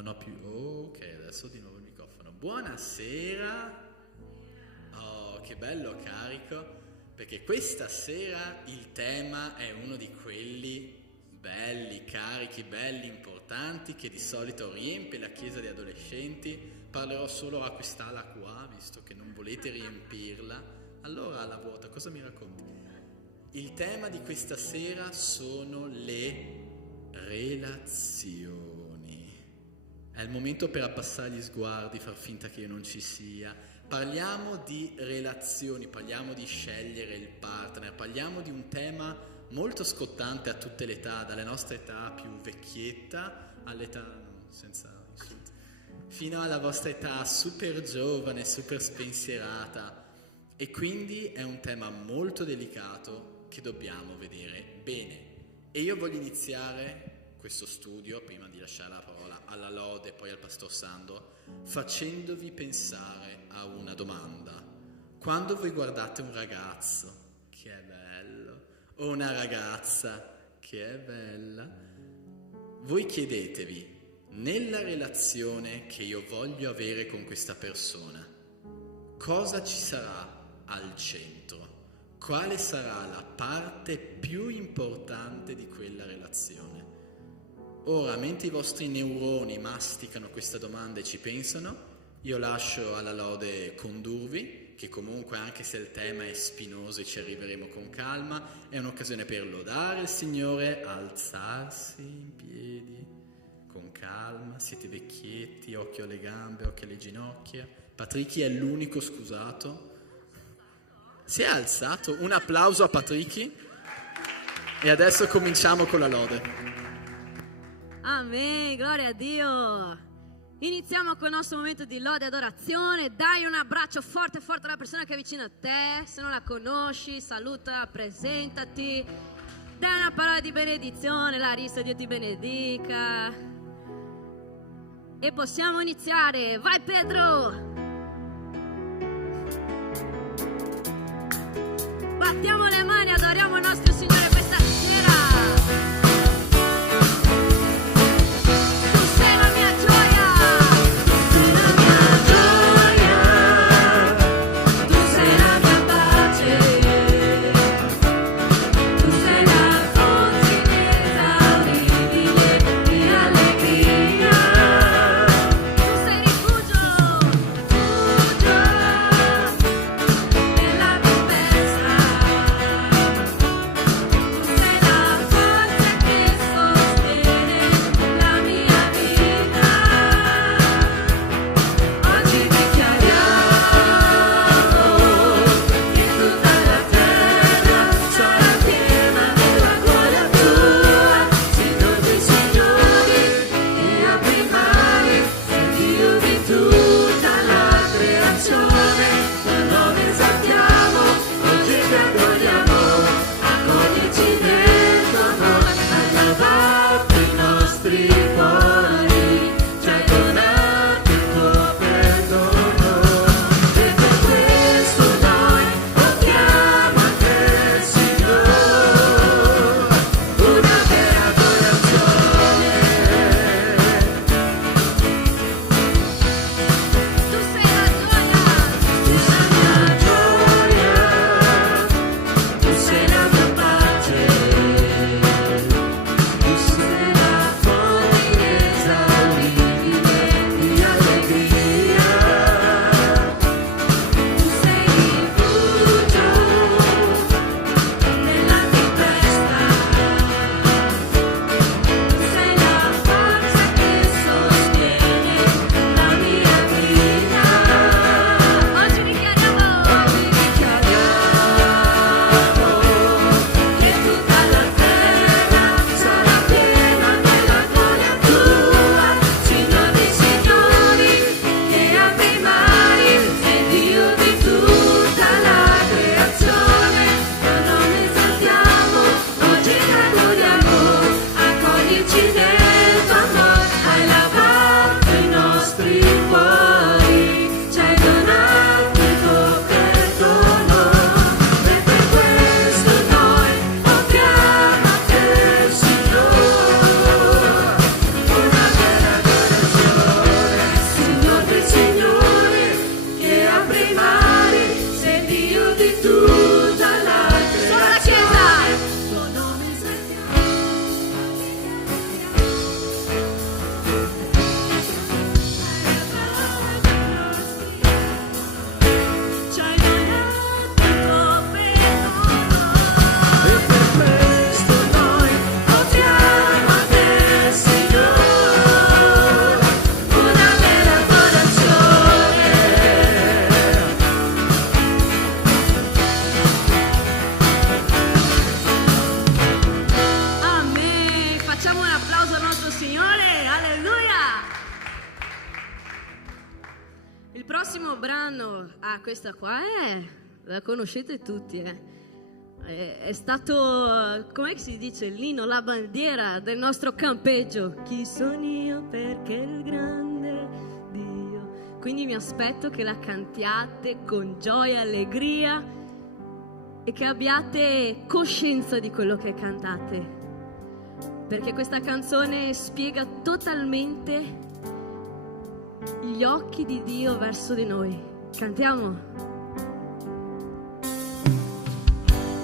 Non ho più... ok, adesso di nuovo il microfono. Buonasera. Oh, che bello carico. Perché questa sera il tema è uno di quelli belli, carichi, belli, importanti, che di solito riempie la chiesa di adolescenti. Parlerò solo a quest'ala qua, visto che non volete riempirla. Allora, alla vuota, cosa mi racconti? Il tema di questa sera sono le relazioni. È il momento per abbassare gli sguardi, far finta che io non ci sia. Parliamo di relazioni, parliamo di scegliere il partner, parliamo di un tema molto scottante a tutte le età, dalle nostre età più vecchietta all'età, senza insulti, fino alla vostra età super giovane, super spensierata. E quindi è un tema molto delicato che dobbiamo vedere bene. E io voglio iniziare questo studio, prima di lasciare la parola alla Lode e poi al Pastor Sandro, facendovi pensare a una domanda. Quando voi guardate un ragazzo, che è bello, o una ragazza, che è bella, voi chiedetevi, nella relazione che io voglio avere con questa persona, cosa ci sarà al centro? Quale sarà la parte più importante di quella relazione? Ora, mentre i vostri neuroni masticano questa domanda e ci pensano, io lascio alla Lode condurvi, che comunque anche se il tema è spinoso e ci arriveremo con calma, è un'occasione per lodare il Signore, alzarsi in piedi, con calma, siete vecchietti, occhio alle gambe, occhio alle ginocchia. Patricky è l'unico scusato. Si è alzato, un applauso a Patricky. E adesso cominciamo con la Lode. Amen, gloria a Dio. Iniziamo con il nostro momento di lode e adorazione. Dai un abbraccio forte forte alla persona che è vicino a te. Se non la conosci, salutala, presentati. Dai una parola di benedizione. Larissa, Dio ti benedica. E possiamo iniziare. Vai Pedro. Battiamo le mani, adoriamo il nostro Signore questa sera. applauso al nostro Signore, alleluia! Il prossimo brano, questa qua la conoscete tutti, È stato, come si dice, l'inno, la bandiera del nostro campeggio. Chi sono io perché il grande Dio. Quindi mi aspetto che la cantiate con gioia e allegria e che abbiate coscienza di quello che cantate, perché questa canzone spiega totalmente gli occhi di Dio verso di noi. Cantiamo.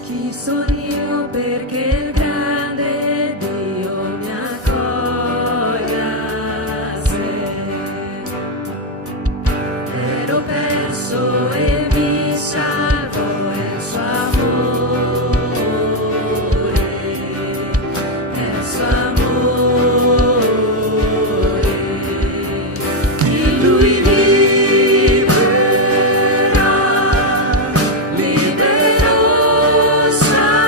Chi sono io perché il grande Dio mi accoglie a sé? Ero perso e mi salvò il suo amore, il suo amore. In lui libero sarà.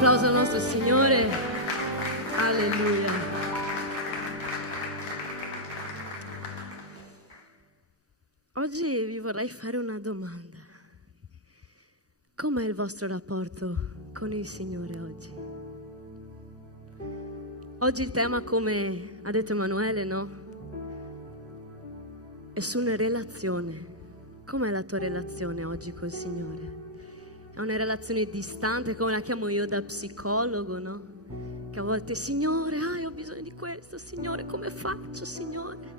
applauso al nostro Signore. Alleluia. Oggi vi vorrei fare una domanda. Com'è il vostro rapporto con il Signore oggi? Oggi il tema, come ha detto Emanuele, no? È su una relazione. Com'è la tua relazione oggi col Signore? È una relazione distante, come la chiamo io da psicologo, no? Che a volte, Signore, io ho bisogno di questo, Signore, come faccio, Signore?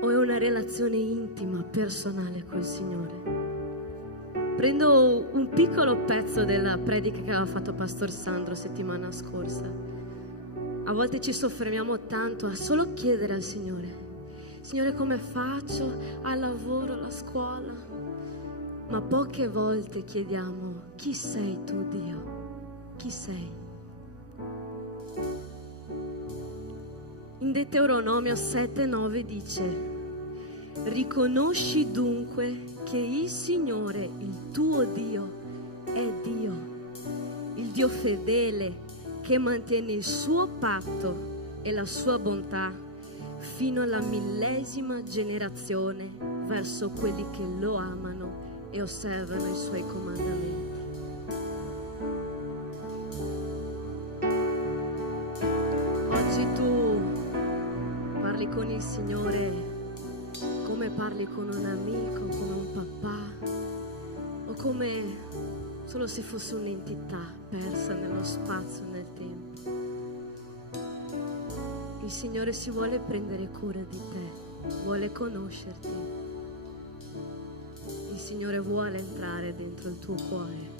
O è una relazione intima, personale col Signore? Prendo un piccolo pezzo della predica che aveva fatto Pastor Sandro settimana scorsa. A volte ci soffermiamo tanto a solo chiedere al Signore: Signore, come faccio al lavoro, alla scuola? Ma poche volte chiediamo: chi sei tu, Dio? Chi sei? In Deuteronomio 7:9 dice: riconosci dunque che il Signore, il tuo Dio, è Dio, il Dio fedele che mantiene il suo patto e la sua bontà fino alla 1000ª generazione verso quelli che lo amano e osservano i suoi comandamenti. Oggi tu parli con il Signore come parli con un amico, come un papà, o come solo se fosse un'entità persa nello spazio, nel tempo. Il Signore si vuole prendere cura di te, vuole conoscerti. Il Signore vuole entrare dentro il tuo cuore,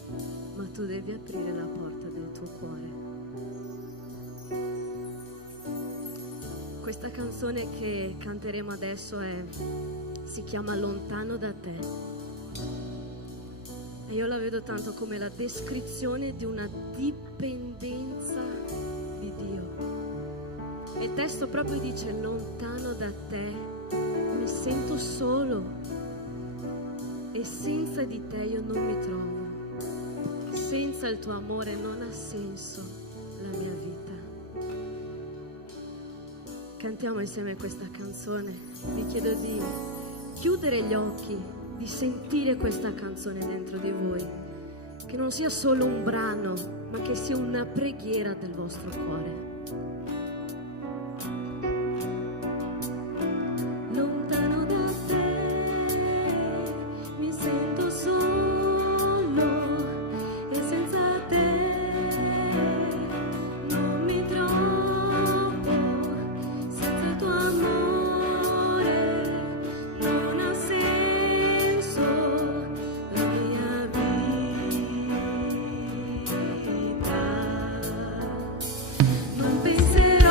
ma tu devi aprire la porta del tuo cuore. Questa canzone che canteremo adesso si chiama Lontano da te. E io la vedo tanto come la descrizione di una dipendenza di Dio. E il testo proprio dice: lontano da te mi sento solo. E senza di te io non mi trovo. Senza il tuo amore non ha senso la mia vita. Cantiamo insieme questa canzone. Vi chiedo di chiudere gli occhi, di sentire questa canzone dentro di voi. Che non sia solo un brano, ma che sia una preghiera del vostro cuore. Non penserò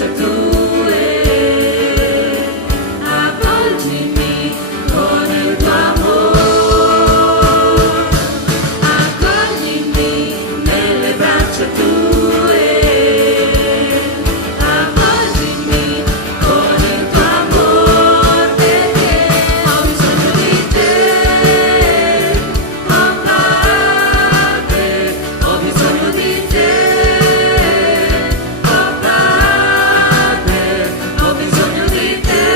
braccia tue, avvolgimi con il tuo amore, accoglimi nelle braccia tue, avvolgimi con il tuo amore, perché ho bisogno di te, oh Padre, ho bisogno di te, oh Padre, ho bisogno di te,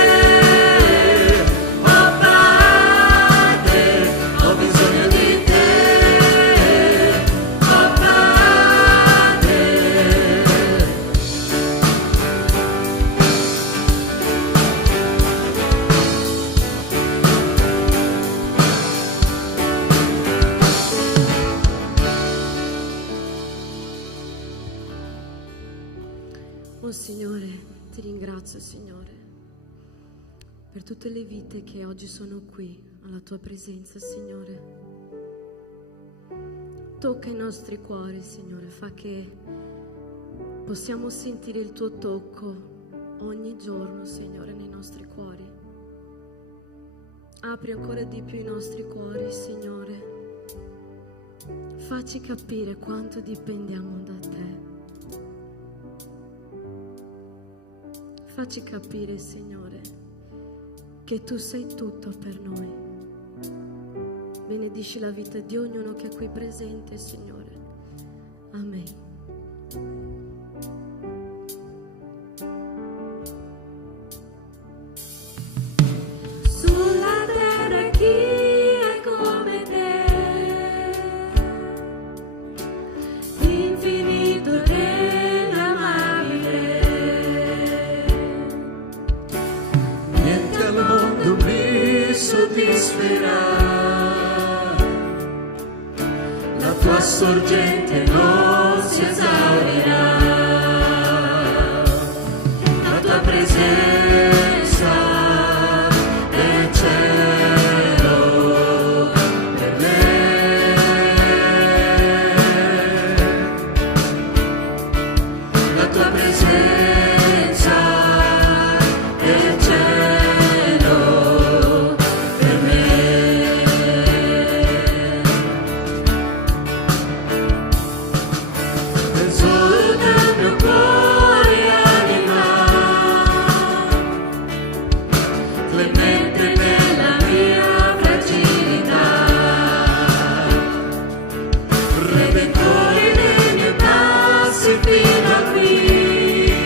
oh Padre, ho bisogno di te, oh Padre. Oh Signore, ti ringrazio Signore per tutte le vite che oggi sono qui alla tua presenza Signore. Tocca i nostri cuori Signore, fa che possiamo sentire il tuo tocco ogni giorno Signore nei nostri cuori. Apri ancora di più i nostri cuori Signore, facci capire quanto dipendiamo da te. Facci capire, Signore, che tu sei tutto per noi. Benedici la vita di ognuno che è qui presente, Signore. Amen. Sulla terra chi è come te, infinito e amabile. Niente al mondo mi soddisferà, la tua sorgente non si esaurirà, la tua presenza è il cielo per me, la tua presenza è il cielo per me. Esulta il mio cuore e anima, clemente nella mia fragilità, redentore dei miei passi fino a qui.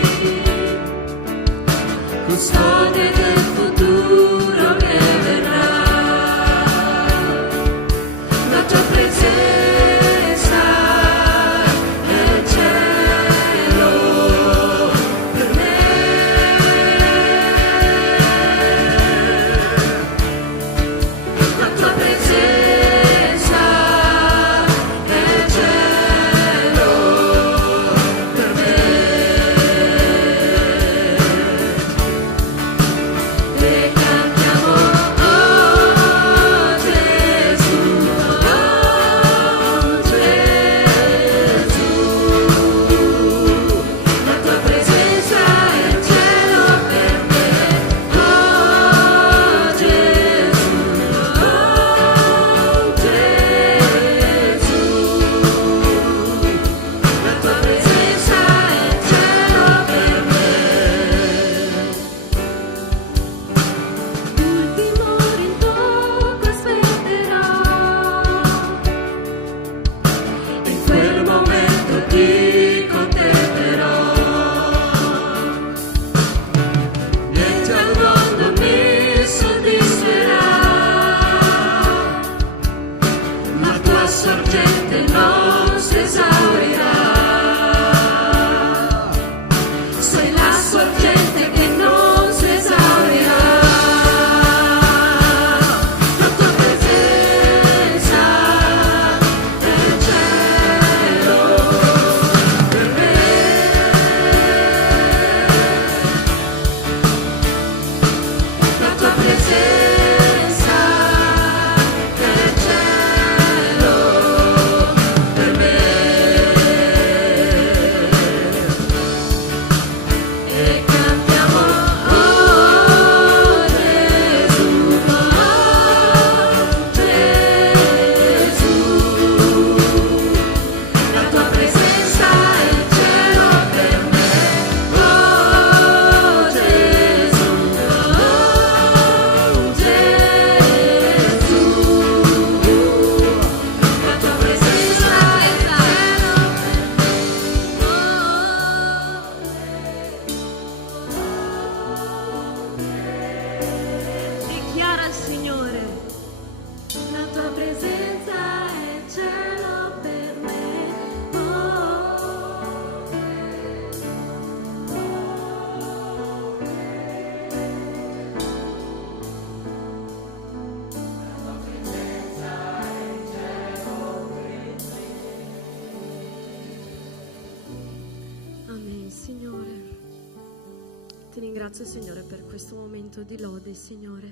Ti ringrazio, Signore, per questo momento di lode, Signore.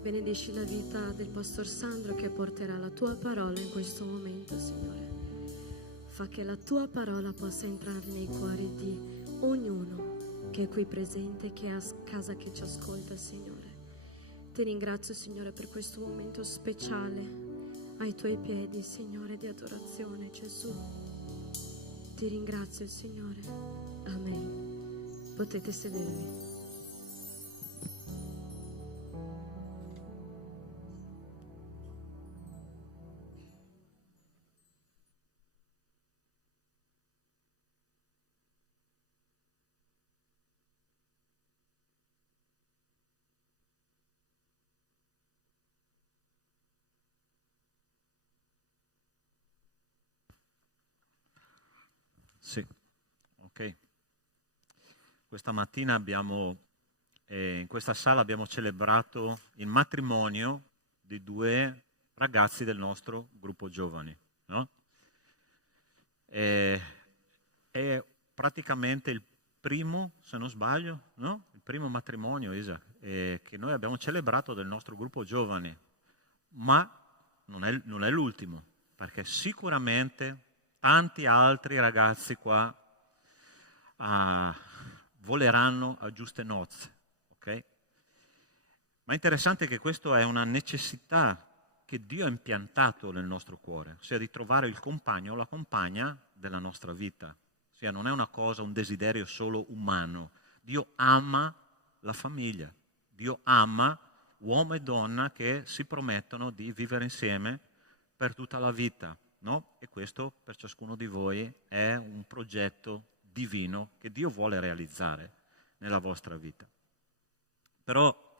Benedici la vita del Pastor Sandro che porterà la Tua parola in questo momento, Signore. Fa che la Tua parola possa entrare nei cuori di ognuno che è qui presente, che è a casa, che ci ascolta, Signore. Ti ringrazio, Signore, per questo momento speciale ai Tuoi piedi, Signore, di adorazione, Gesù. Ti ringrazio, Signore. Amen. Potete sedervi. Sì, ok. Questa mattina in questa sala abbiamo celebrato il matrimonio di 2 ragazzi del nostro gruppo giovani, no? È praticamente il primo, se non sbaglio, no? Il primo matrimonio, Isa, che noi abbiamo celebrato del nostro gruppo giovani, ma non è l'ultimo, perché sicuramente tanti altri ragazzi qua voleranno a giuste nozze, ok? Ma è interessante che questa è una necessità che Dio ha impiantato nel nostro cuore, ossia di trovare il compagno o la compagna della nostra vita. Ossia non è una cosa, un desiderio solo umano. Dio ama la famiglia, Dio ama uomo e donna che si promettono di vivere insieme per tutta la vita, no? E questo per ciascuno di voi è un progetto divino che Dio vuole realizzare nella vostra vita. Però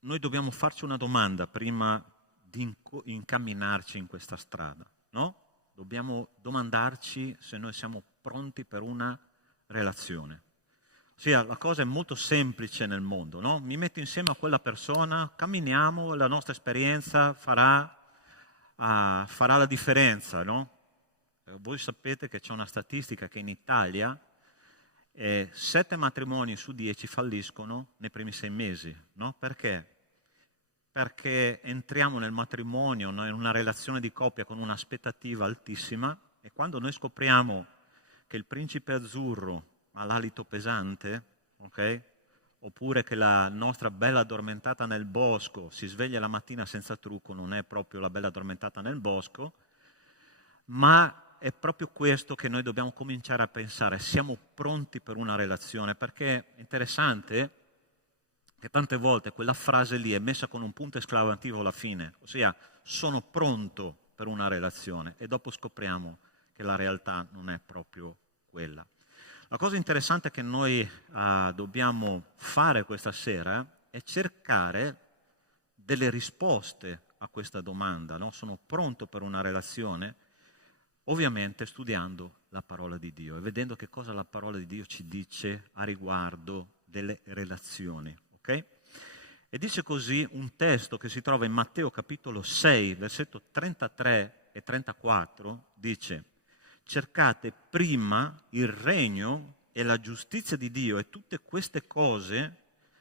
noi dobbiamo farci una domanda prima di incamminarci in questa strada, no? Dobbiamo domandarci se noi siamo pronti per una relazione. Ossia, la cosa è molto semplice nel mondo, no? Mi metto insieme a quella persona, camminiamo, la nostra esperienza farà la differenza, no? Voi sapete che c'è una statistica che in Italia 7 matrimoni su 10 falliscono nei primi 6 mesi, no? Perché? Perché entriamo nel matrimonio, no? In una relazione di coppia con un'aspettativa altissima, e quando noi scopriamo che il principe azzurro ha l'alito pesante, ok? Oppure che la nostra bella addormentata nel bosco si sveglia la mattina senza trucco, non è proprio la bella addormentata nel bosco, ma è proprio questo che noi dobbiamo cominciare a pensare. Siamo pronti per una relazione? Perché è interessante che tante volte quella frase lì è messa con un punto esclamativo alla fine, ossia sono pronto per una relazione, e dopo scopriamo che la realtà non è proprio quella. La cosa interessante che noi dobbiamo fare questa sera è cercare delle risposte a questa domanda, no? Sono pronto per una relazione? Ovviamente studiando la parola di Dio e vedendo che cosa la parola di Dio ci dice a riguardo delle relazioni, ok? E dice così un testo che si trova in Matteo capitolo 6, versetto 33 e 34, dice: cercate prima il regno e la giustizia di Dio e tutte queste cose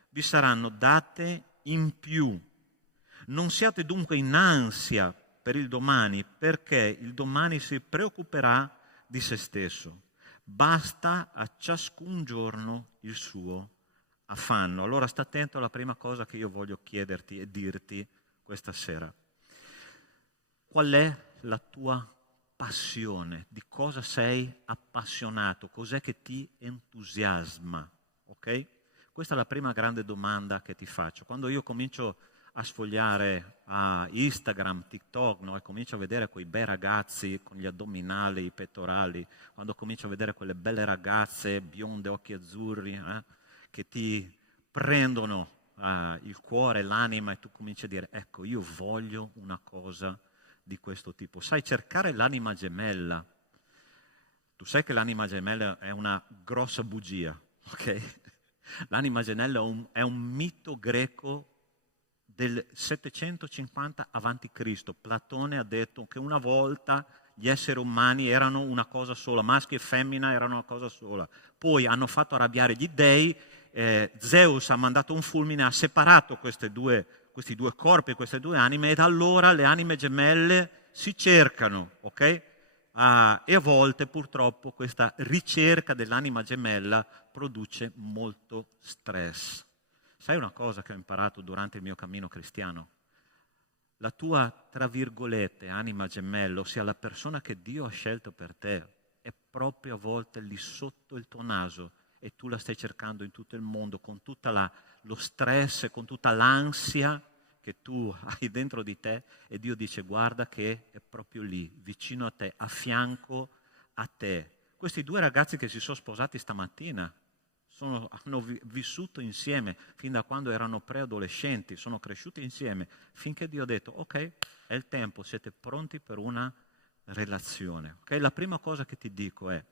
vi saranno date in più. Non siate dunque in ansia per il domani, perché il domani si preoccuperà di se stesso. Basta a ciascun giorno il suo affanno. Allora sta attento alla prima cosa che io voglio chiederti e dirti questa sera. Qual è la tua passione? Di cosa sei appassionato? Cos'è che ti entusiasma? Ok? Questa è la prima grande domanda che ti faccio. Quando io comincio a sfogliare a Instagram, TikTok, no? E comincio a vedere quei bei ragazzi con gli addominali, i pettorali, quando comincio a vedere quelle belle ragazze bionde, occhi azzurri, che ti prendono il cuore, l'anima, e tu cominci a dire: ecco, io voglio una cosa di questo tipo. Sai, cercare l'anima gemella. Tu sai che l'anima gemella è una grossa bugia, ok? L'anima gemella è un mito greco del 750 avanti Cristo. Platone ha detto che una volta gli esseri umani erano una cosa sola, maschio e femmina erano una cosa sola. Poi hanno fatto arrabbiare gli dei, Zeus ha mandato un fulmine, ha separato questi due corpi, queste due anime, e da allora le anime gemelle si cercano, ok? E a volte purtroppo questa ricerca dell'anima gemella produce molto stress. Sai una cosa che ho imparato durante il mio cammino cristiano? La tua, tra virgolette, anima gemella, ossia la persona che Dio ha scelto per te, è proprio a volte lì sotto il tuo naso e tu la stai cercando in tutto il mondo con tutto lo stress, con tutta l'ansia che tu hai dentro di te, e Dio dice: guarda che è proprio lì, vicino a te, a fianco a te. Questi due ragazzi che si sono sposati stamattina hanno vissuto insieme fin da quando erano preadolescenti, sono cresciuti insieme finché Dio ha detto: ok, è il tempo, siete pronti per una relazione. Okay? La prima cosa che ti dico è: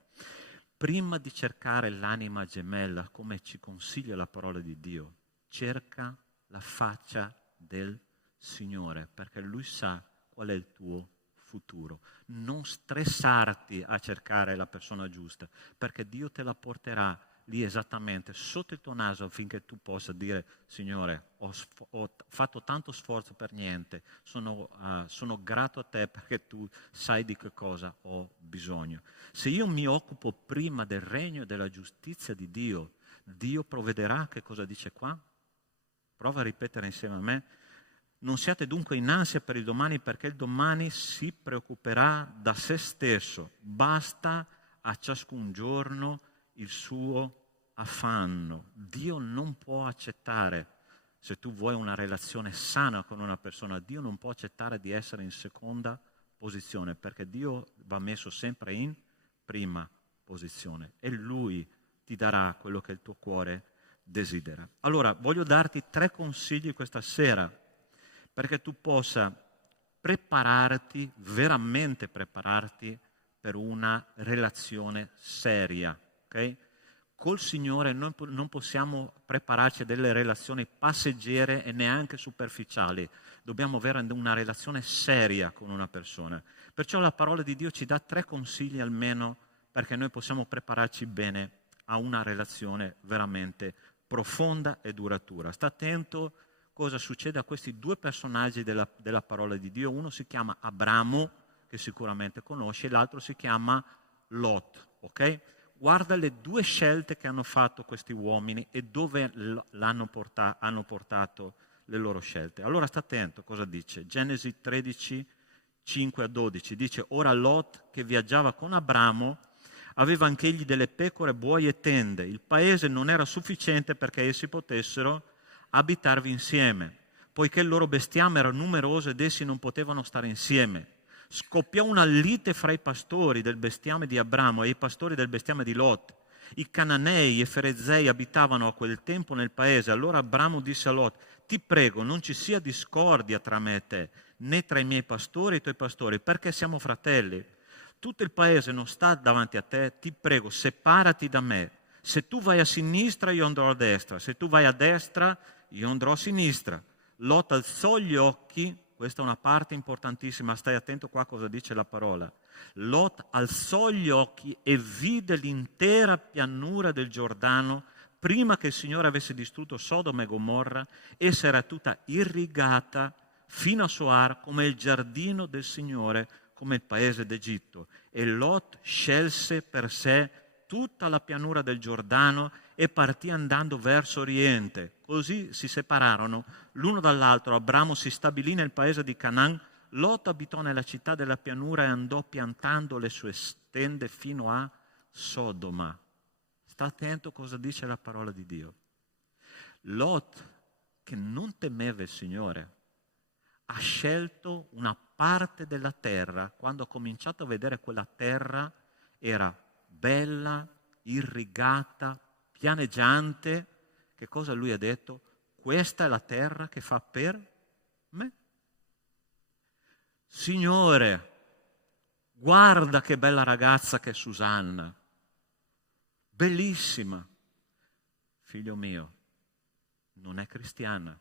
prima di cercare l'anima gemella, come ci consiglia la parola di Dio, cerca la faccia del Signore, perché Lui sa qual è il tuo futuro. Non stressarti a cercare la persona giusta, perché Dio te la porterà lì esattamente sotto il tuo naso, affinché tu possa dire: Signore, ho fatto tanto sforzo per niente, sono grato a te perché tu sai di che cosa ho bisogno. Se io mi occupo prima del regno e della giustizia di Dio, Dio provvederà. Che cosa dice qua? Prova a ripetere insieme a me: non siate dunque in ansia per il domani, perché il domani si preoccuperà da se stesso, basta a ciascun giorno il suo affanno. Dio non può accettare, se tu vuoi una relazione sana con una persona, Dio non può accettare di essere in seconda posizione, perché Dio va messo sempre in prima posizione e Lui ti darà quello che il tuo cuore desidera. Allora, voglio darti 3 consigli questa sera perché tu possa prepararti, veramente prepararti per una relazione seria, ok? Col Signore noi non possiamo prepararci a delle relazioni passeggere e neanche superficiali. Dobbiamo avere una relazione seria con una persona. Perciò la parola di Dio ci dà 3 consigli almeno perché noi possiamo prepararci bene a una relazione veramente profonda e duratura. Sta attento cosa succede a questi 2 personaggi della parola di Dio. Uno si chiama Abramo, che sicuramente conosci, e l'altro si chiama Lot, ok? Guarda le 2 scelte che hanno fatto questi uomini e dove hanno portato le loro scelte. Allora sta attento cosa dice. Genesi 13, 5-12 dice: ora Lot, che viaggiava con Abramo, aveva anch'egli delle pecore, buoi e tende. Il paese non era sufficiente perché essi potessero abitarvi insieme, poiché il loro bestiame era numeroso ed essi non potevano stare insieme. Scoppiò una lite fra i pastori del bestiame di Abramo e i pastori del bestiame di Lot. I Cananei e Ferezei abitavano a quel tempo nel paese. Allora Abramo disse a Lot: ti prego, non ci sia discordia tra me e te, né tra i miei pastori e i tuoi pastori, perché siamo fratelli. Tutto il paese non sta davanti a te, ti prego, separati da me. Se tu vai a sinistra, io andrò a destra. Se tu vai a destra, io andrò a sinistra. Lot alzò gli occhi. Questa è una parte importantissima, stai attento qua cosa dice la parola. Lot alzò gli occhi e vide l'intera pianura del Giordano prima che il Signore avesse distrutto Sodoma e Gomorra. Essa era tutta irrigata fino a Soar come il giardino del Signore, come il paese d'Egitto. E Lot scelse per sé tutta la pianura del Giordano e partì andando verso oriente. Così si separarono l'uno dall'altro. Abramo si stabilì nel paese di Canaan, Lot abitò nella città della pianura e andò piantando le sue tende fino a Sodoma. Sta attento cosa dice la parola di Dio. Lot, che non temeva il Signore, ha scelto una parte della terra. Quando ha cominciato a vedere quella terra era bella, irrigata, pianeggiante. Che cosa lui ha detto? Questa è la terra che fa per me. Signore, guarda che bella ragazza che è Susanna, bellissima. Figlio mio, non è cristiana,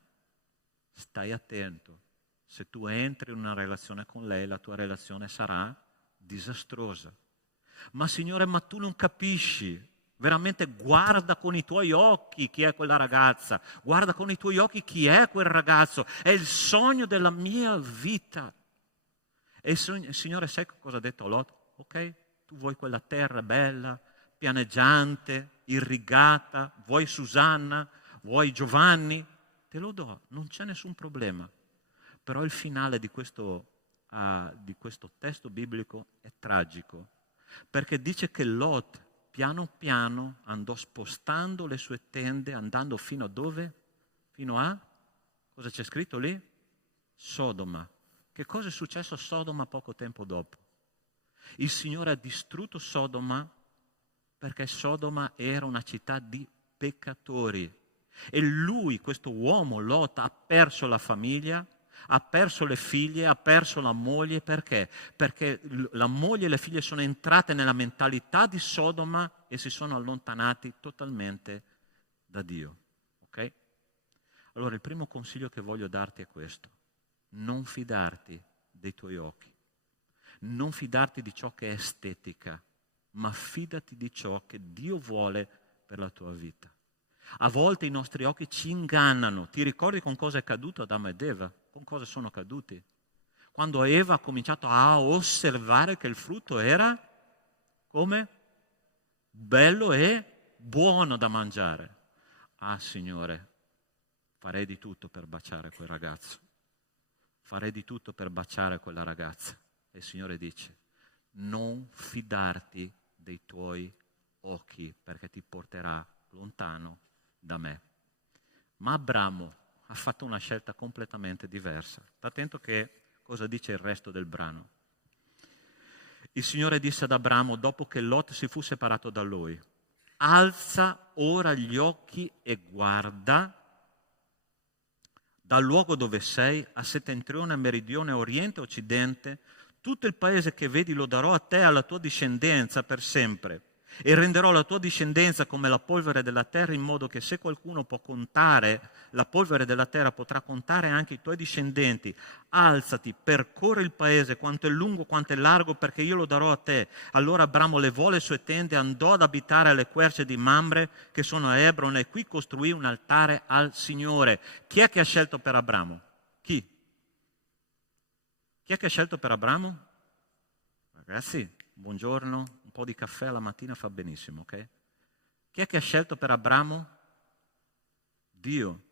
stai attento. Se tu entri in una relazione con lei, la tua relazione sarà disastrosa. Ma Signore, ma tu non capisci. Veramente guarda con i tuoi occhi chi è quella ragazza, guarda con i tuoi occhi chi è quel ragazzo, è il sogno della mia vita. E il Signore, sai cosa ha detto a Lot? Ok, tu vuoi quella terra bella, pianeggiante, irrigata, vuoi Susanna, vuoi Giovanni, te lo do, non c'è nessun problema. Però il finale di questo testo biblico è tragico, perché dice che Lot piano piano andò spostando le sue tende, andando fino a dove? Fino a, cosa c'è scritto lì? Sodoma. Che cosa è successo a Sodoma poco tempo dopo? Il Signore ha distrutto Sodoma perché Sodoma era una città di peccatori. E lui, questo uomo, Lot, ha perso la famiglia, ha perso le figlie, ha perso la moglie. Perché? Perché la moglie e le figlie sono entrate nella mentalità di Sodoma e si sono allontanati totalmente da Dio. Ok? Allora il primo consiglio che voglio darti è questo. Non fidarti dei tuoi occhi. Non fidarti di ciò che è estetica, ma fidati di ciò che Dio vuole per la tua vita. A volte i nostri occhi ci ingannano. Ti ricordi con cosa è caduto Adamo ed Eva? Con cosa sono caduti? Quando Eva ha cominciato a osservare che il frutto era come? Bello e buono da mangiare. Ah, Signore, farei di tutto per baciare quel ragazzo. Farei di tutto per baciare quella ragazza. E il Signore dice, non fidarti dei tuoi occhi, perché ti porterà lontano da me. Ma Abramo ha fatto una scelta completamente diversa. Sta attento che cosa dice il resto del brano. Il Signore disse ad Abramo, dopo che Lot si fu separato da lui, alza ora gli occhi e guarda dal luogo dove sei, a settentrione, a meridione, a oriente, a occidente, tutto il paese che vedi lo darò a te e alla tua discendenza per sempre. E renderò la tua discendenza come la polvere della terra, in modo che se qualcuno può contare la polvere della terra, potrà contare anche i tuoi discendenti. Alzati, percorri il paese, quanto è lungo, quanto è largo, perché io lo darò a te. Allora Abramo levò le sue tende, andò ad abitare alle querce di Mamre, che sono a Hebron, e qui costruì un altare al Signore. Chi è che ha scelto per Abramo? Chi? Chi è che ha scelto per Abramo? Ragazzi, buongiorno. Un po' di caffè alla mattina fa benissimo, ok? Chi è che ha scelto per Abramo? Dio.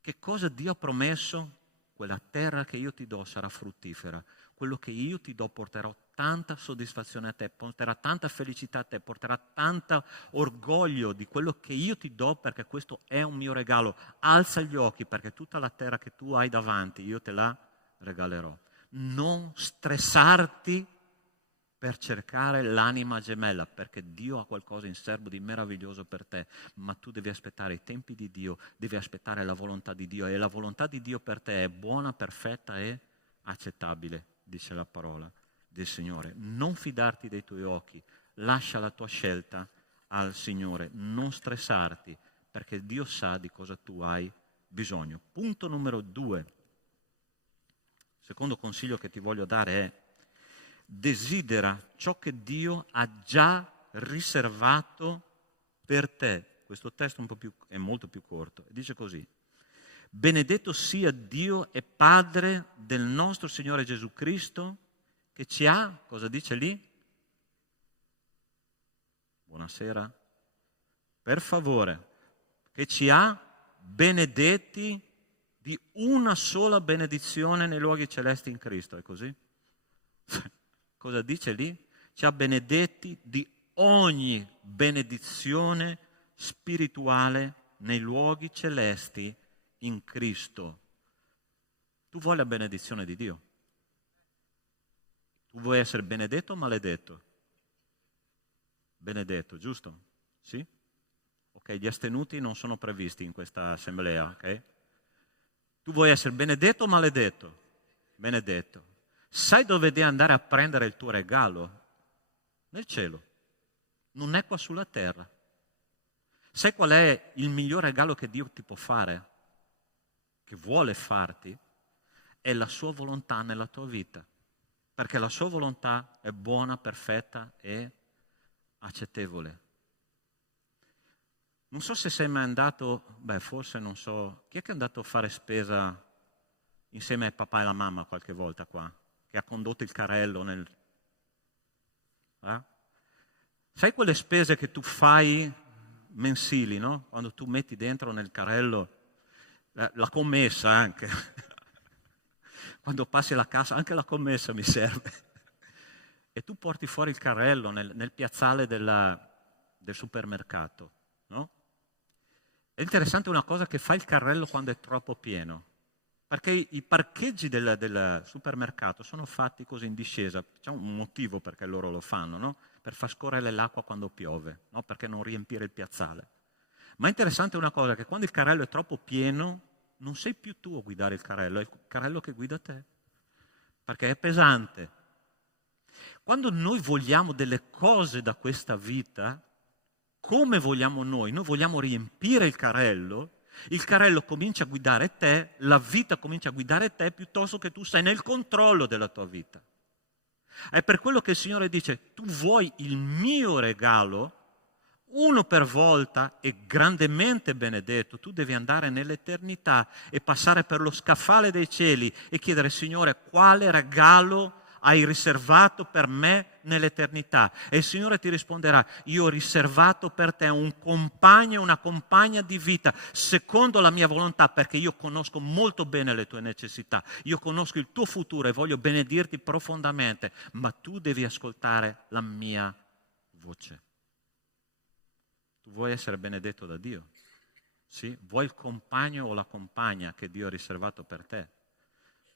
Che cosa Dio ha promesso? Quella terra che io ti do sarà fruttifera. Quello che io ti do porterà tanta soddisfazione a te, porterà tanta felicità a te, porterà tanto orgoglio di quello che io ti do, perché questo è un mio regalo. Alza gli occhi, perché tutta la terra che tu hai davanti io te la regalerò. Non stressarti per cercare l'anima gemella, perché Dio ha qualcosa in serbo di meraviglioso per te, ma tu devi aspettare i tempi di Dio, devi aspettare la volontà di Dio, e la volontà di Dio per te è buona, perfetta e accettabile, dice la parola del Signore. Non fidarti dei tuoi occhi, lascia la tua scelta al Signore, non stressarti, perché Dio sa di cosa tu hai bisogno. Punto numero 2, secondo consiglio che ti voglio dare è: desidera ciò che Dio ha già riservato per te. Questo testo è molto più corto. Dice così: benedetto sia Dio e Padre del nostro Signore Gesù Cristo, che ci ha, cosa dice lì? Buonasera. Per favore, che ci ha benedetti di una sola benedizione nei luoghi celesti in Cristo. È così? Cosa dice lì? Ci ha benedetti di ogni benedizione spirituale nei luoghi celesti in Cristo. Tu vuoi la benedizione di Dio? Tu vuoi essere benedetto o maledetto? Benedetto, giusto? Sì? Ok, gli astenuti non sono previsti in questa assemblea, ok? Tu vuoi essere benedetto o maledetto? Benedetto. Sai dove devi andare a prendere il tuo regalo? Nel cielo. Non è qua sulla terra. Sai qual è il miglior regalo che Dio ti può fare? Che vuole farti? È la sua volontà nella tua vita. perché la sua volontà è buona, perfetta e accettevole. Non so se sei mai andato, forse non so, chi è che è andato a fare spesa insieme al papà e alla mamma qualche volta qua? Che ha condotto il carrello nel... Sai quelle spese che tu fai mensili, no? Quando tu metti dentro nel carrello la commessa anche. Quando passi la cassa, anche la commessa mi serve. E tu porti fuori il carrello nel piazzale del supermercato, no? È interessante una cosa che fa il carrello quando è troppo pieno, perché i parcheggi del supermercato sono fatti così in discesa, c'è un motivo perché loro lo fanno, no? Per far scorrere l'acqua quando piove, no? Perché non riempire il piazzale. Ma è interessante una cosa, che quando il carrello è troppo pieno, non sei più tu a guidare il carrello, è il carrello che guida te, perché è pesante. Quando noi vogliamo delle cose da questa vita, come vogliamo noi vogliamo riempire il carrello comincia a guidare te, la vita comincia a guidare te piuttosto che tu sei nel controllo della tua vita. È per quello che il Signore dice, tu vuoi il mio regalo, uno per volta e grandemente benedetto, tu devi andare nell'eternità e passare per lo scaffale dei cieli e chiedere, Signore, quale regalo hai riservato per me nell'eternità? E il Signore ti risponderà, io ho riservato per te un compagno e una compagna di vita secondo la mia volontà, perché io conosco molto bene le tue necessità, io conosco il tuo futuro e voglio benedirti profondamente, ma tu devi ascoltare la mia voce. Tu vuoi essere benedetto da Dio? Sì? Vuoi il compagno o la compagna che Dio ha riservato per te?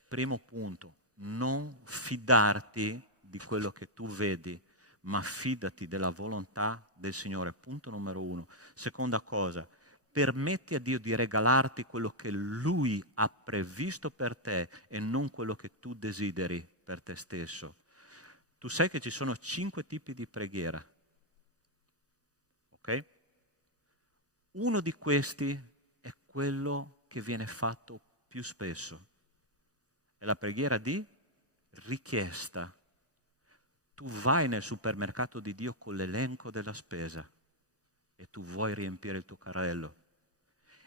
Primo punto, non fidarti di quello che tu vedi, ma fidati della volontà del Signore. Punto numero 1. Seconda cosa, permetti a Dio di regalarti quello che Lui ha previsto per te e non quello che tu desideri per te stesso. Tu sai che ci sono 5 tipi di preghiera, ok? Uno di questi è quello che viene fatto più spesso. È la preghiera di richiesta. Tu vai nel supermercato di Dio con l'elenco della spesa e tu vuoi riempire il tuo carrello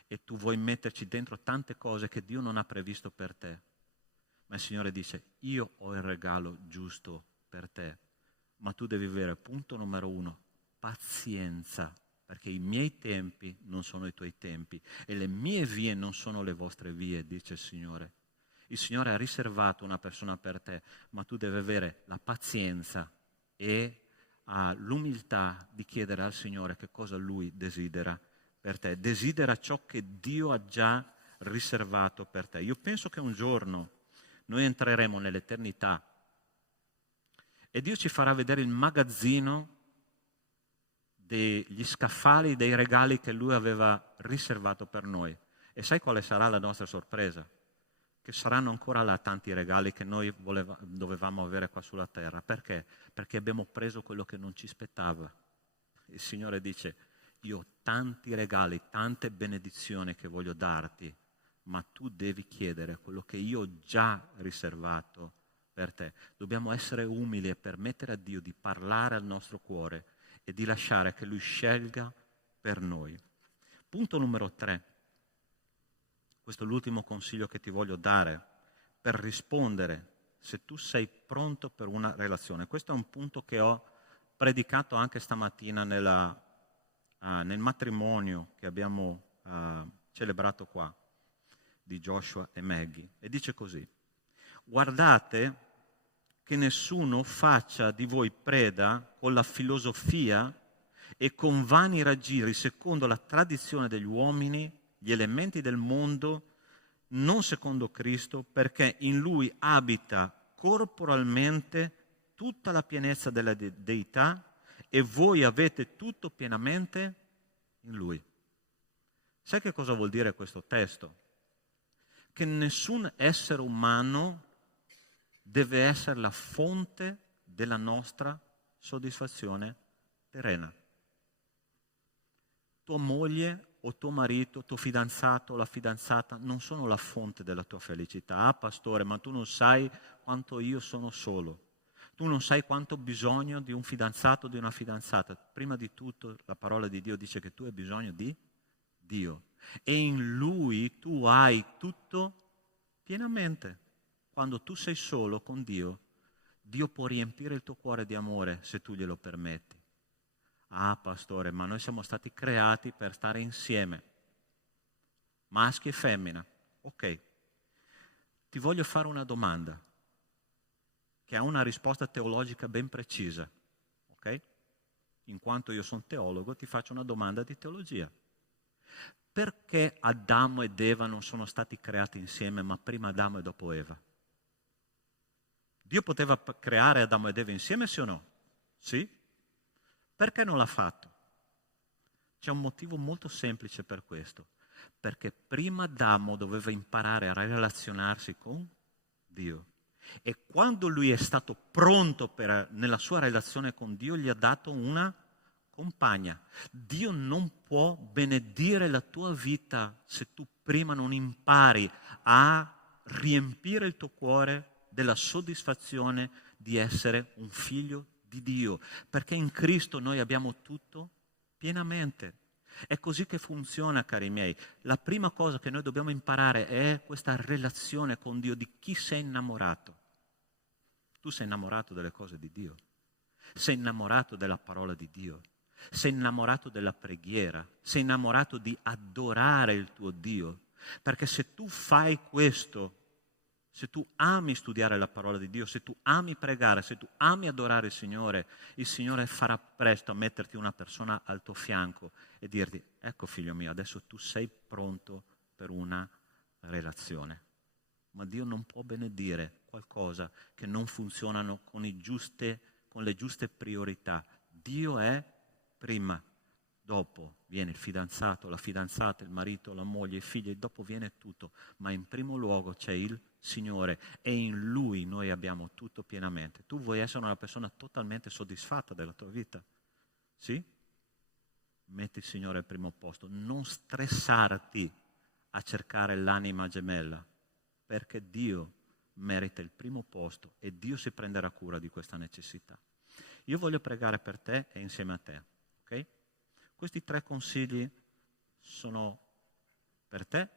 e tu vuoi metterci dentro tante cose che Dio non ha previsto per te. Ma il Signore dice, io ho il regalo giusto per te, ma tu devi avere, punto numero 1, pazienza, perché i miei tempi non sono i tuoi tempi e le mie vie non sono le vostre vie, dice il Signore. Il Signore ha riservato una persona per te, ma tu devi avere la pazienza e l'umiltà di chiedere al Signore che cosa Lui desidera per te. Desidera ciò che Dio ha già riservato per te. Io penso che un giorno noi entreremo nell'eternità e Dio ci farà vedere il magazzino degli scaffali, dei regali che Lui aveva riservato per noi. E sai quale sarà la nostra sorpresa? Che saranno ancora là tanti regali che noi dovevamo avere qua sulla terra. Perché? Perché abbiamo preso quello che non ci spettava. Il Signore dice, io ho tanti regali, tante benedizioni che voglio darti, ma tu devi chiedere quello che io ho già riservato per te. Dobbiamo essere umili e permettere a Dio di parlare al nostro cuore e di lasciare che Lui scelga per noi. Punto numero 3. Questo è l'ultimo consiglio che ti voglio dare per rispondere se tu sei pronto per una relazione. Questo è un punto che ho predicato anche stamattina nel matrimonio che abbiamo celebrato qua, di Joshua e Maggie. E dice così, guardate che nessuno faccia di voi preda con la filosofia e con vani raggiri secondo la tradizione degli uomini, gli elementi del mondo, non secondo Cristo, perché in Lui abita corporalmente tutta la pienezza della deità e voi avete tutto pienamente in Lui. Sai che cosa vuol dire questo testo? Che nessun essere umano deve essere la fonte della nostra soddisfazione terrena. Tua moglie o tuo marito, tuo fidanzato o la fidanzata non sono la fonte della tua felicità. Ah, pastore, ma tu non sai quanto io sono solo. Tu non sai quanto bisogno di un fidanzato o di una fidanzata. Prima di tutto la parola di Dio dice che tu hai bisogno di Dio. E in Lui tu hai tutto pienamente. Quando tu sei solo con Dio, Dio può riempire il tuo cuore di amore se tu glielo permetti. Ah, pastore, ma noi siamo stati creati per stare insieme, maschi e femmina. Ok, ti voglio fare una domanda che ha una risposta teologica ben precisa, ok? In quanto io sono teologo, ti faccio una domanda di teologia. Perché Adamo ed Eva non sono stati creati insieme, ma prima Adamo e dopo Eva? Dio poteva creare Adamo ed Eva insieme, sì o no? Sì? Perché non l'ha fatto? C'è un motivo molto semplice per questo. Perché prima Adamo doveva imparare a relazionarsi con Dio. E quando lui è stato pronto nella sua relazione con Dio, gli ha dato una compagna. Dio non può benedire la tua vita se tu prima non impari a riempire il tuo cuore della soddisfazione di essere un figlio di Dio, perché in Cristo noi abbiamo tutto pienamente. È così che funziona, cari miei. La prima cosa che noi dobbiamo imparare è questa relazione con Dio. Di chi sei innamorato? Tu sei innamorato delle cose di Dio, sei innamorato della parola di Dio, sei innamorato della preghiera, sei innamorato di adorare il tuo Dio, perché se tu fai questo, se tu ami studiare la parola di Dio, se tu ami pregare, se tu ami adorare il Signore farà presto a metterti una persona al tuo fianco e dirti: ecco figlio mio, adesso tu sei pronto per una relazione. Ma Dio non può benedire qualcosa che non funzionano con le giuste priorità. Dio è prima, dopo viene il fidanzato, la fidanzata, il marito, la moglie, i figli, e dopo viene tutto. Ma in primo luogo c'è il Signore e in Lui noi abbiamo tutto pienamente. Tu vuoi essere una persona totalmente soddisfatta della tua vita? Sì? Metti il Signore al primo posto. Non stressarti a cercare l'anima gemella, perché Dio merita il primo posto e Dio si prenderà cura di questa necessità. Io voglio pregare per te e insieme a te, ok? Questi 3 consigli sono per te,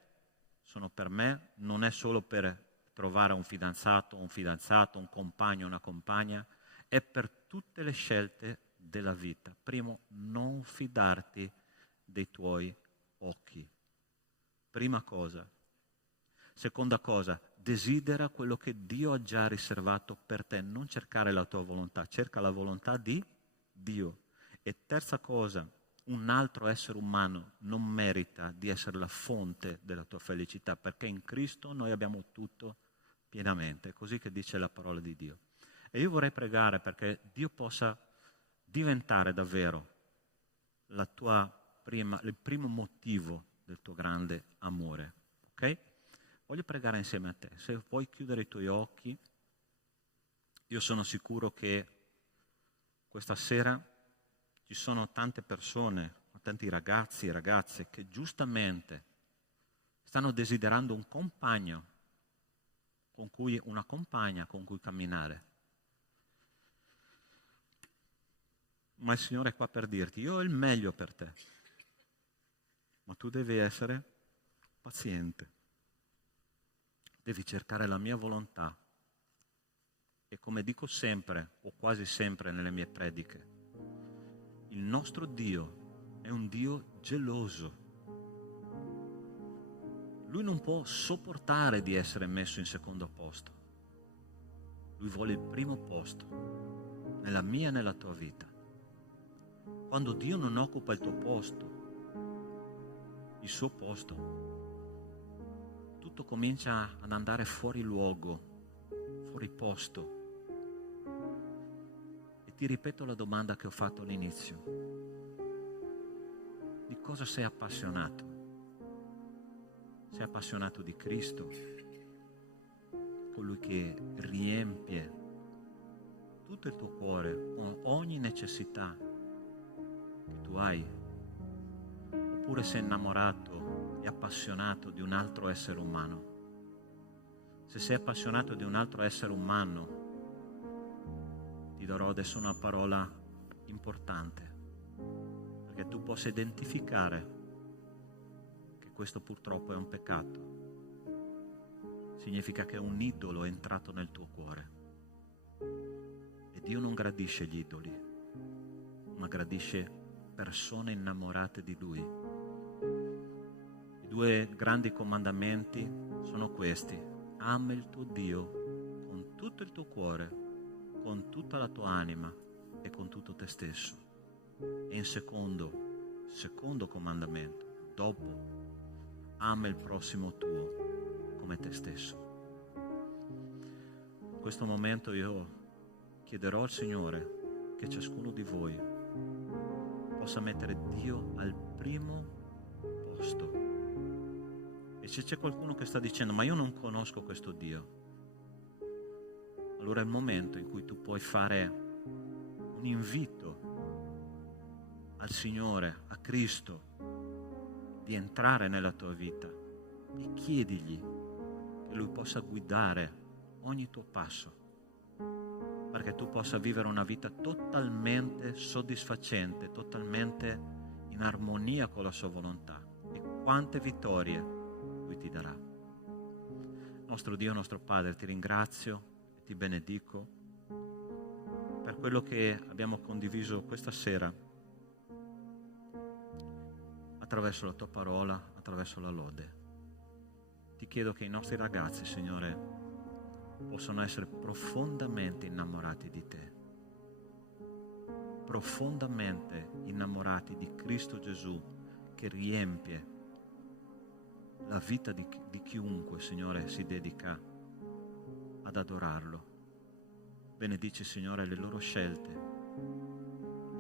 sono per me, non è solo per trovare un fidanzato, un compagno, una compagna, è per tutte le scelte della vita. Primo, non fidarti dei tuoi occhi. Prima cosa. Seconda cosa, desidera quello che Dio ha già riservato per te, non cercare la tua volontà, cerca la volontà di Dio. E terza cosa, un altro essere umano non merita di essere la fonte della tua felicità, perché in Cristo noi abbiamo tutto pienamente, è così che dice la parola di Dio. E io vorrei pregare perché Dio possa diventare davvero il primo motivo del tuo grande amore, ok? Voglio pregare insieme a te. Se vuoi chiudere i tuoi occhi, io sono sicuro che questa sera ci sono tante persone, tanti ragazzi e ragazze che giustamente stanno desiderando un compagno, una compagna con cui camminare. Ma il Signore è qua per dirti: io ho il meglio per te, ma tu devi essere paziente. Devi cercare la mia volontà. E come dico sempre, o quasi sempre nelle mie prediche, il nostro Dio è un Dio geloso. Lui non può sopportare di essere messo in secondo posto. Lui vuole il primo posto, nella mia e nella tua vita. Quando Dio non occupa il tuo posto, il suo posto, tutto comincia ad andare fuori luogo, fuori posto. E ti ripeto la domanda che ho fatto all'inizio: di cosa sei appassionato? Sei appassionato di Cristo, colui che riempie tutto il tuo cuore con ogni necessità che tu hai? Oppure sei innamorato e appassionato di un altro essere umano? Se sei appassionato di un altro essere umano, ti darò adesso una parola importante, perché tu possa identificare che questo purtroppo è un peccato. Significa che un idolo è entrato nel tuo cuore. E Dio non gradisce gli idoli, ma gradisce persone innamorate di Lui. I 2 grandi comandamenti sono questi: ama il tuo Dio con tutto il tuo cuore, con tutta la tua anima e con tutto te stesso. E in secondo comandamento, dopo, ama il prossimo tuo come te stesso. In questo momento io chiederò al Signore che ciascuno di voi possa mettere Dio al primo posto. E se c'è qualcuno che sta dicendo ma io non conosco questo Dio, allora è il momento in cui tu puoi fare un invito al Signore, a Cristo, di entrare nella tua vita e chiedigli che Lui possa guidare ogni tuo passo, perché tu possa vivere una vita totalmente soddisfacente, totalmente in armonia con la sua volontà. E quante vittorie Lui ti darà. Nostro Dio, nostro Padre, ti ringrazio e ti benedico per quello che abbiamo condiviso questa sera attraverso la tua parola, attraverso la lode. Ti chiedo che i nostri ragazzi, Signore, possano essere profondamente innamorati di te, profondamente innamorati di Cristo Gesù, che riempie la vita di chiunque, Signore, si dedica ad adorarlo. Benedici, Signore, le loro scelte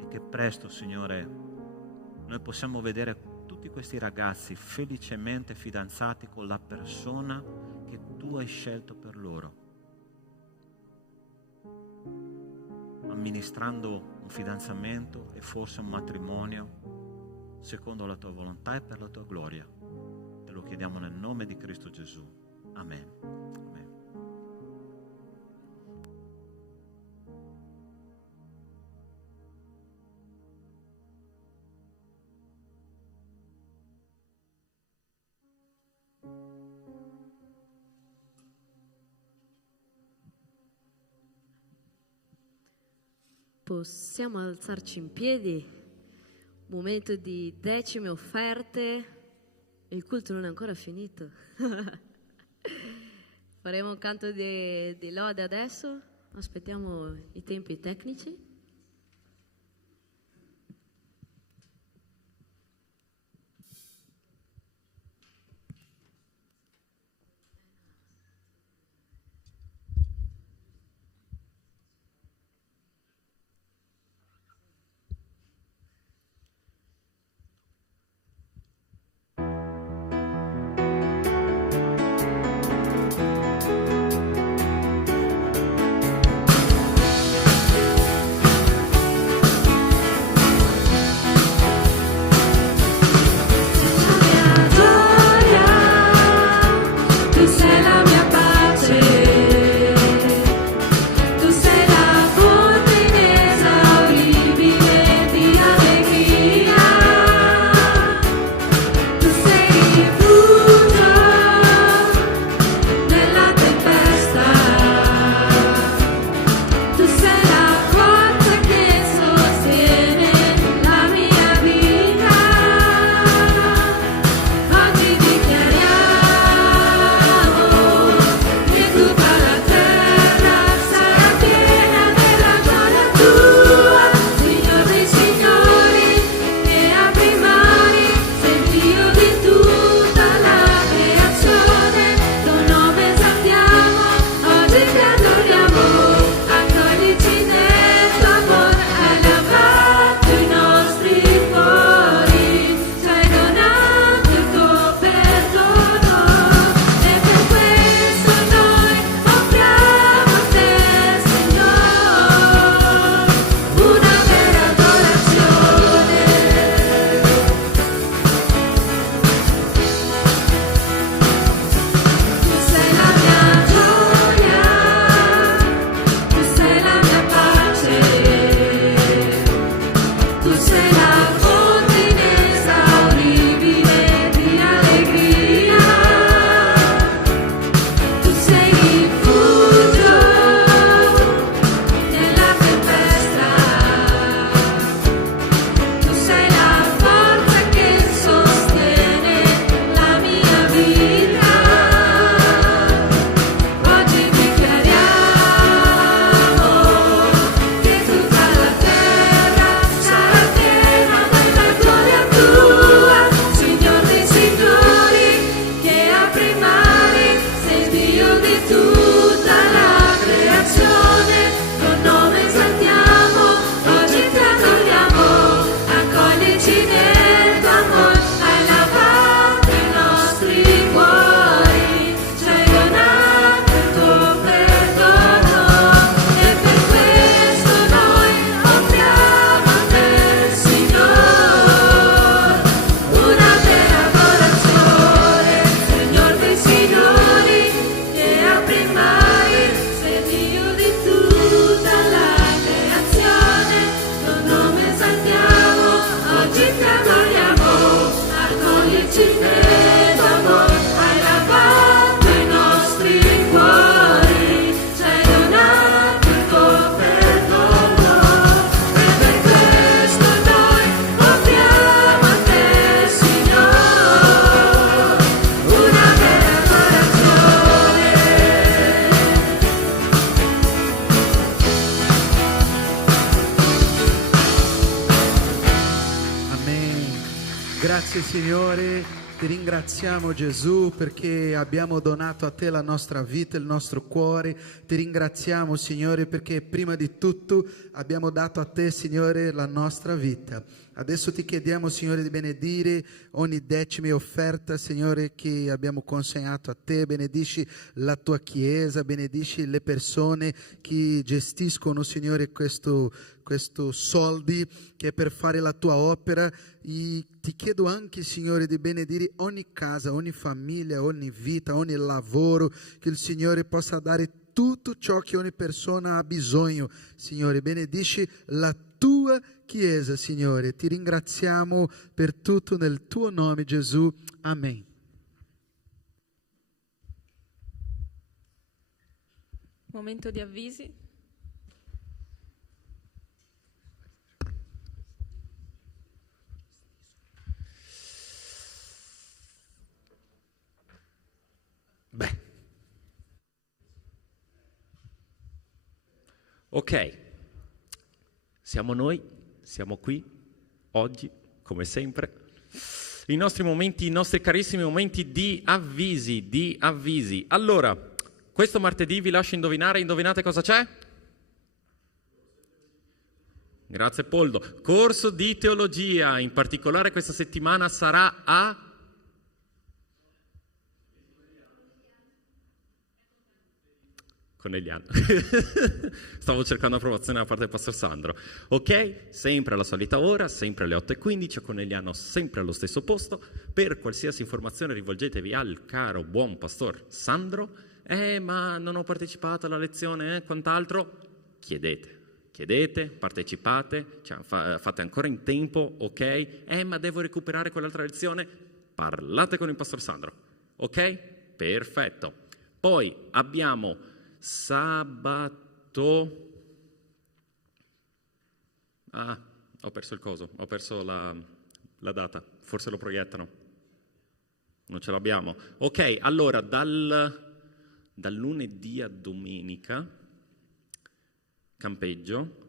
e che presto, Signore, noi possiamo vedere tutti questi ragazzi felicemente fidanzati con la persona che tu hai scelto per loro, amministrando un fidanzamento e forse un matrimonio secondo la tua volontà e per la tua gloria. Te lo chiediamo nel nome di Cristo Gesù. Amen. Amen. Possiamo alzarci in piedi, momento di decime offerte, il culto non è ancora finito. Faremo un canto di lode adesso, aspettiamo i tempi tecnici. vogliamo accoglierci freddo amor, hai lavato i nostri cuori, ci hai donato il tuo perdono, e per questo noi offriamo a te, Signore, una vera adorazione. Amen. Grazie Signore, ti ringraziamo Gesù perché abbiamo donato a te la nostra vita, il nostro cuore. Ti ringraziamo Signore perché prima di tutto abbiamo dato a te Signore la nostra vita. Adesso ti chiediamo Signore di benedire ogni decima offerta Signore che abbiamo consegnato a te. Benedici la tua Chiesa, benedici le persone che gestiscono Signore questo soldi che è per fare la tua opera. E ti chiedo anche Signore di benedire ogni casa, ogni famiglia, ogni vita, ogni lavoro, che il Signore possa dare tutto ciò che ogni persona ha bisogno. Signore, benedici la tua Chiesa, Signore. Ti ringraziamo per tutto nel tuo nome, Gesù. Amen. Momento di avvisi. Beh. Ok. Siamo noi, siamo qui, oggi, come sempre. I nostri momenti, i nostri carissimi momenti di avvisi. Allora, questo martedì vi lascio indovinare, indovinate cosa c'è? Grazie Poldo. Corso di teologia, in particolare questa settimana sarà a... Conegliano. Stavo cercando approvazione da parte del Pastor Sandro. Ok? Sempre alla solita ora, sempre alle 8:15, a Conegliano sempre allo stesso posto. Per qualsiasi informazione rivolgetevi al caro buon Pastor Sandro. Ma non ho partecipato alla lezione, quant'altro? Chiedete, partecipate, cioè, fate ancora in tempo, ok? Ma devo recuperare quell'altra lezione? Parlate con il Pastor Sandro, ok? Perfetto. Poi abbiamo sabato... ho perso il coso, ho perso la data, forse lo proiettano. Non ce l'abbiamo. Ok, allora dal lunedì a domenica, campeggio.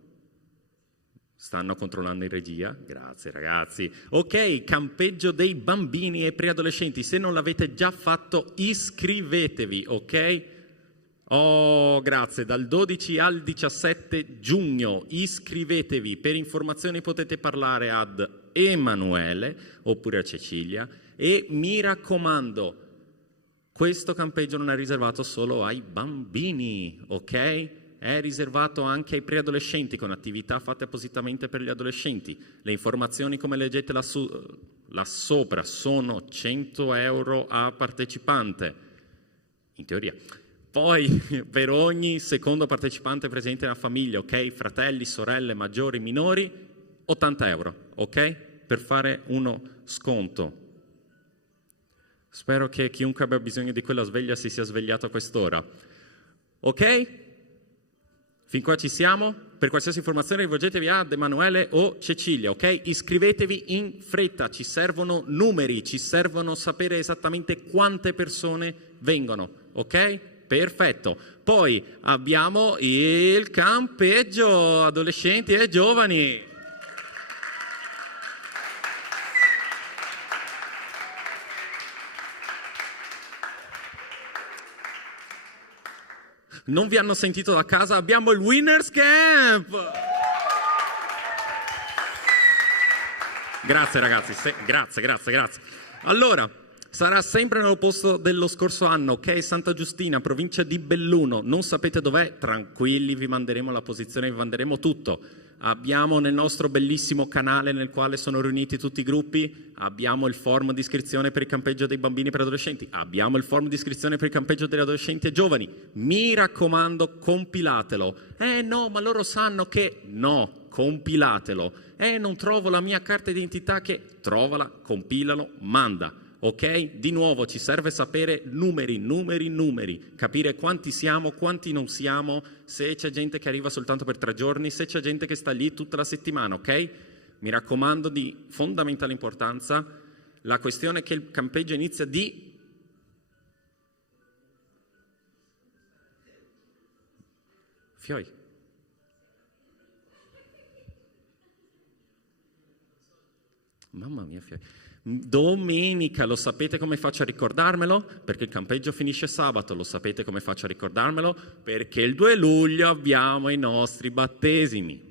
Stanno controllando in regia, grazie ragazzi. Ok, campeggio dei bambini e preadolescenti. Se non l'avete già fatto, iscrivetevi, ok? Oh, grazie. Dal 12 al 17 giugno iscrivetevi. Per informazioni potete parlare ad Emanuele oppure a Cecilia. E mi raccomando, questo campeggio non è riservato solo ai bambini, ok? È riservato anche ai preadolescenti con attività fatte appositamente per gli adolescenti. Le informazioni, come leggete là sopra, sono 100 euro a partecipante, in teoria. Poi per ogni secondo partecipante presente nella famiglia, ok? Fratelli, sorelle, maggiori, minori, 80 euro, ok? Per fare uno sconto. Spero che chiunque abbia bisogno di quella sveglia si sia svegliato a quest'ora. Ok? Fin qua ci siamo? Per qualsiasi informazione rivolgetevi ad Emanuele o Cecilia, ok? Iscrivetevi in fretta, ci servono numeri, ci servono sapere esattamente quante persone vengono, ok? Perfetto. Poi abbiamo il campeggio adolescenti e giovani. Non vi hanno sentito da casa? Abbiamo il Winners Camp! Grazie ragazzi, grazie. Allora, sarà sempre nello posto dello scorso anno, ok? Santa Giustina, provincia di Belluno. Non sapete dov'è? Tranquilli, vi manderemo la posizione, vi manderemo tutto. abbiamo nel nostro bellissimo canale nel quale sono riuniti tutti i gruppi, abbiamo il forum di iscrizione per il campeggio dei bambini per adolescenti, abbiamo il forum di iscrizione per il campeggio degli adolescenti e giovani. Mi raccomando, compilatelo. No, ma loro sanno che... No, compilatelo. Non trovo la mia carta d'identità che... Trovala, compilalo, manda. Ok? Di nuovo ci serve sapere numeri, capire quanti siamo, quanti non siamo, se c'è gente che arriva soltanto per 3 giorni, se c'è gente che sta lì tutta la settimana, ok? Mi raccomando, di fondamentale importanza, la questione è che il campeggio inizia di... Fioi. Mamma mia, Fioi. Domenica, lo sapete come faccio a ricordarmelo? Perché il campeggio finisce sabato. Lo sapete come faccio a ricordarmelo? Perché il 2 luglio abbiamo i nostri battesimi.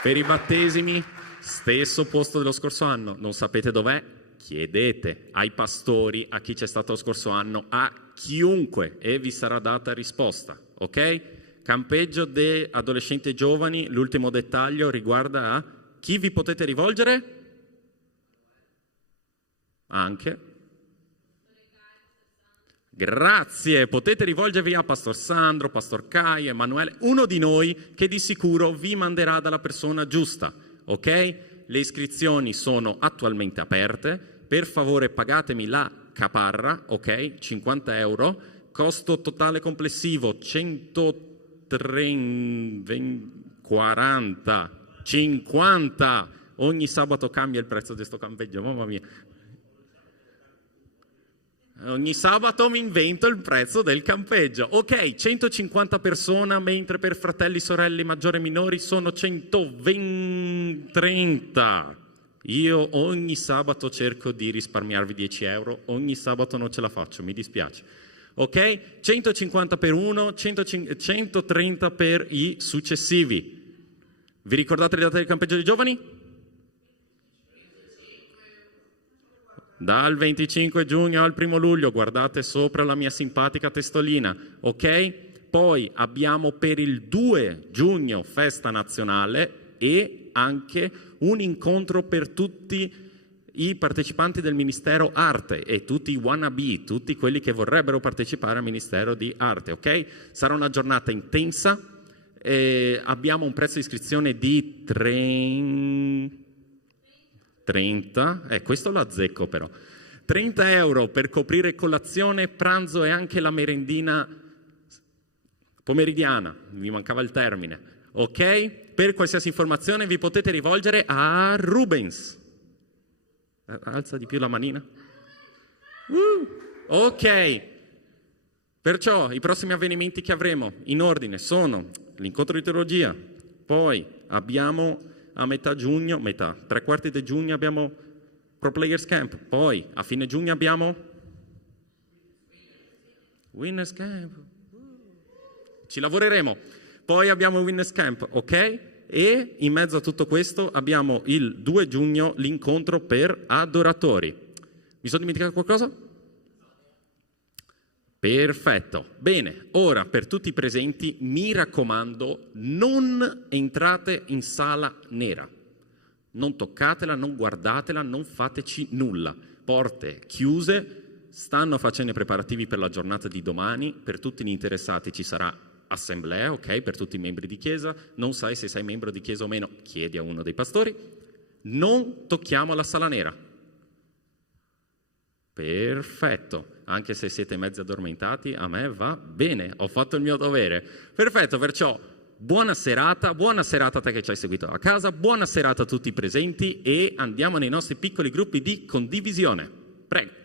Per i battesimi, stesso posto dello scorso anno. Non sapete dov'è? Chiedete ai pastori, a chi c'è stato lo scorso anno, a chiunque, e vi sarà data risposta, ok? Campeggio dei adolescenti e giovani, l'ultimo dettaglio riguarda a chi vi potete rivolgere? Anche. Grazie, potete rivolgervi a Pastor Sandro, Pastor Kai, Emanuele, uno di noi che di sicuro vi manderà dalla persona giusta, ok? Le iscrizioni sono attualmente aperte. Per favore pagatemi la caparra, ok? 50 euro, costo totale complessivo 50. Ogni sabato cambia il prezzo di questo campeggio, mamma mia. Ogni sabato mi invento il prezzo del campeggio. Ok, 150 persone, mentre per fratelli, sorelle, maggiori e minori sono 130. Io ogni sabato cerco di risparmiarvi 10 euro, ogni sabato non ce la faccio, mi dispiace. Ok? 150 per uno, 130 per i successivi. Vi ricordate le date del campeggio dei giovani? Dal 25 giugno al 1 luglio, guardate sopra la mia simpatica testolina, ok? Poi abbiamo per il 2 giugno festa nazionale e anche un incontro per tutti i partecipanti del Ministero Arte e tutti i wannabe, tutti quelli che vorrebbero partecipare al Ministero di Arte, ok? Sarà una giornata intensa, abbiamo un prezzo di iscrizione di 30, questo lo azzecco però, 30 euro per coprire colazione, pranzo e anche la merendina pomeridiana, mi mancava il termine, ok? Per qualsiasi informazione vi potete rivolgere a Rubens. Alza di più la manina. Ok. Perciò i prossimi avvenimenti che avremo in ordine sono l'incontro di teologia, poi abbiamo a metà giugno, 3/4 di giugno abbiamo Pro Players Camp, poi a fine giugno abbiamo Winners Camp. Ci lavoreremo. Poi abbiamo Winners Camp, ok? E in mezzo a tutto questo abbiamo il 2 giugno l'incontro per adoratori. Mi sono dimenticato qualcosa? Perfetto. Bene, ora per tutti i presenti mi raccomando, non entrate in sala nera. Non toccatela, non guardatela, non fateci nulla. Porte chiuse, stanno facendo i preparativi per la giornata di domani, per tutti gli interessati ci sarà assemblea, ok, per tutti i membri di chiesa. Non sai se sei membro di chiesa o meno, chiedi a uno dei pastori. Non tocchiamo la sala nera. Perfetto, anche se siete mezzi addormentati, a me va bene, ho fatto il mio dovere. Perfetto, perciò buona serata a te che ci hai seguito a casa, buona serata a tutti i presenti e andiamo nei nostri piccoli gruppi di condivisione. Prego.